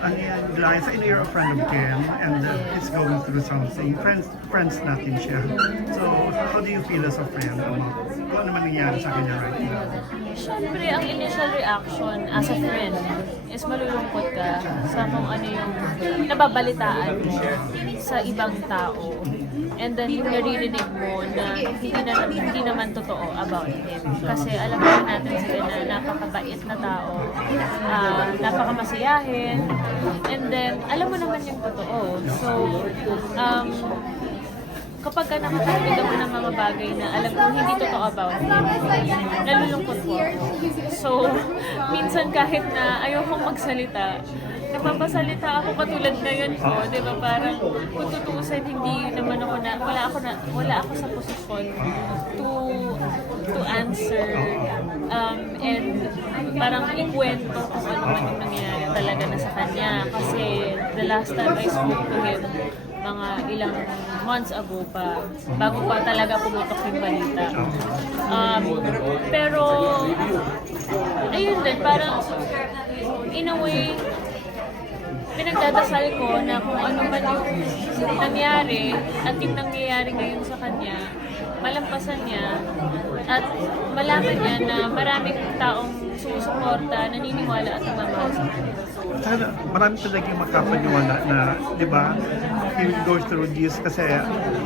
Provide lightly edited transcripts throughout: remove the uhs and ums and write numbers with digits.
Ano yan, Liza, I know you're a friend of Ken and he's going through something. Friends natin siya. So, how do you feel as a friend about kung ano man nangyari sa kanya right now? Siyempre, ang initial reaction as a friend is malulungkot ka sa kung ano yung nababalitaan mo sa ibang tao. And then yung naririnig mo na hindi naman totoo about him. Kasi alam naman natin sila na napakabait na tao, napakamasayahin, and then alam mo naman yung totoo. So, kapag ka nakakarinig ako ng mga bagay na alam kong hindi totoo about him, nalulungkot po ako. So, minsan kahit na ayokong magsalita, napapasalita ako katulad ngayon po, di ba? Parang kung tutuusin, hindi naman ako wala ako sa posisyon to answer and parang ikwento kung ano man yung nangyayari talaga na sa kanya. Kasi the last time I spoke to him, mga ilang months ago pa, bago pa talaga pumutok yung balita. Pero, ayun din, parang in a way, pinagdadasal ko na kung ano man yung nangyari at yung nangyayari ngayon sa kanya, malampasan niya at malaman niya na maraming taong susuporta, naniniwala at nagmamahal sa kanya. Sana marami talagang makapaniwala na, di ba, he goes through this kasi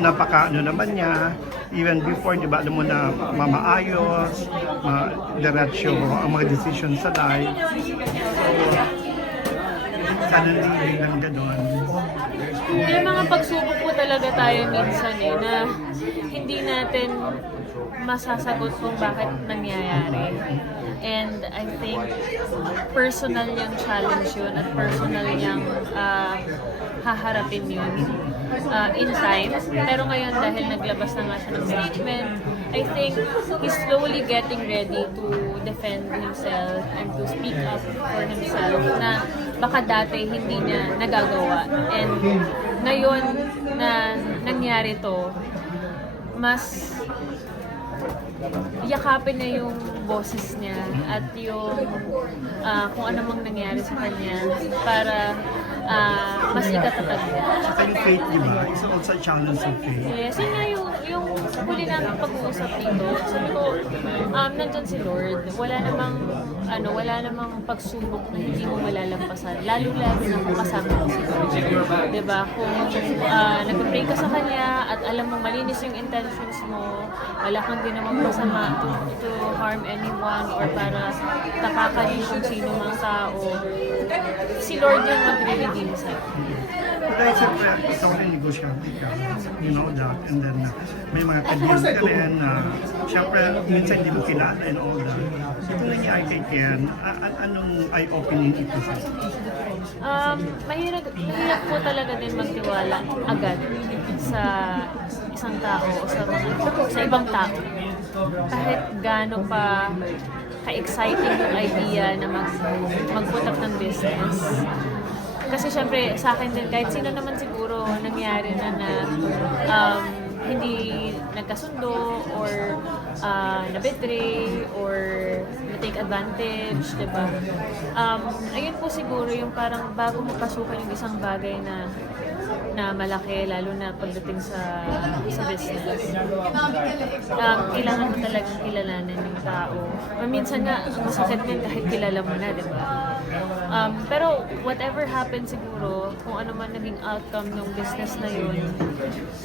napaka naman niya, even before, di ba, alam mo na mamaayos, diretso ang mga decision sa life. So, sana hindi lang gano'n. May mga pagsubok po talaga tayo minsan na hindi natin masasagot kung bakit nangyayari. And I think personal yung challenge yun at personal yung haharapin yun in time. Pero ngayon dahil naglabas na nga siya ng statement, I think he's slowly getting ready to defend himself and to speak up for himself na baka dati hindi niya nagagawa. And ngayon na nangyari to, mas yakapin na yung boses niya at yung kung ano mang nangyari sa kanya para mas ikatatag niya. Saka yung faith, di ba? It's also a challenge of faith. Yes, yun nga yung huli namin pag-uusap dito. Sabi ko, nandun si Lord. Wala namang pagsubok na hindi mo malalampasan. Lalo-lalo na kung kasama mo si Lord. Diba? Kung nag-pray ka sa Kanya at alam mo malinis yung intentions mo, wala kang din namang masama to harm anyone or para nakakalish yung sino mang tao, si Lord yung magre-redeem sa'yo. But dahil siyempre, ikaw rin negosyante ka, you know that, and then may mga kaibigan ka rin na siyempre, minsan hindi mo kilala and all that. Itong nangyari kay Ken, anong eye-opening ito sa'yo? Mahirap po talaga din magtiwala agad sa isang tao o sa ibang tao. Kahit gaano pa ka-exciting yung idea na mag-put up ng business. Kasi syempre sa akin din, kahit sino naman siguro nangyari na hindi nagkasundo or na-betray or na-take advantage, diba? Ayun po siguro yung parang bago mo pasukan yung isang bagay na malaki, lalo na pagdating sa business. Kailangan mo talagang kilalanin yung tao. Minsan nga, masakit din kahit kilala mo na, di ba? Pero whatever happens siguro, kung ano man naging outcome ng business na yun,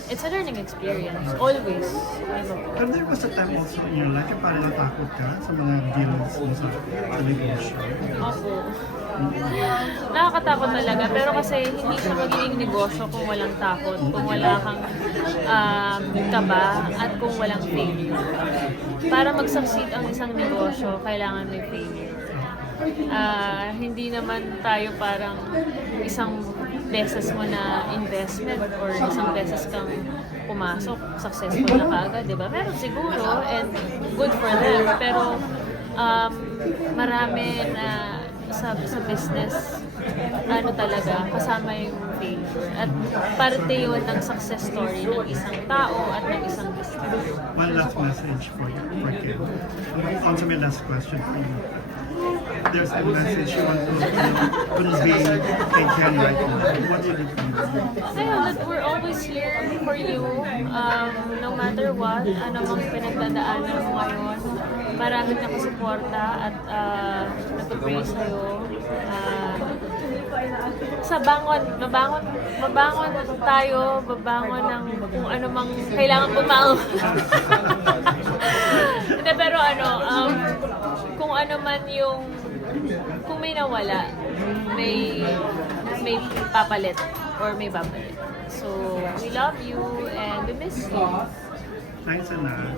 it's a learning experience. Always. But there was a time also in your life, yung parang natakot ka sa mga deals mo sa negosyo. Opo. Nakakatakot talaga, pero kasi hindi siya magiging negosyo kung walang takot, kung wala kang kaba, at kung walang failure. Para mag-succeed ang isang negosyo, kailangan may failure. Hindi naman tayo parang isang beses mo na investment or isang beses kang pumasok, successful na kaagad, di ba? Meron siguro, and good for them, pero marami na sa business, talaga, kasama yung failure. At parte yun ng success story ng isang tao at ng isang business. One last message for Ken. Also my last question for you. there's a message you want to convey kay Jen right now, what would it be? Ayun, that we're always here for you, no matter what, ano mang pinagdadaanan mo ngayon. Marami nakasuporta at nagpapray sa'yo. Mabangon tayo, babangon ng kung ano mang kailangan bumangon. Hindi, pero kung ano man yung, kung may nawala, may papalit or may babalik. So, we love you and we miss you. Thanks, Ana.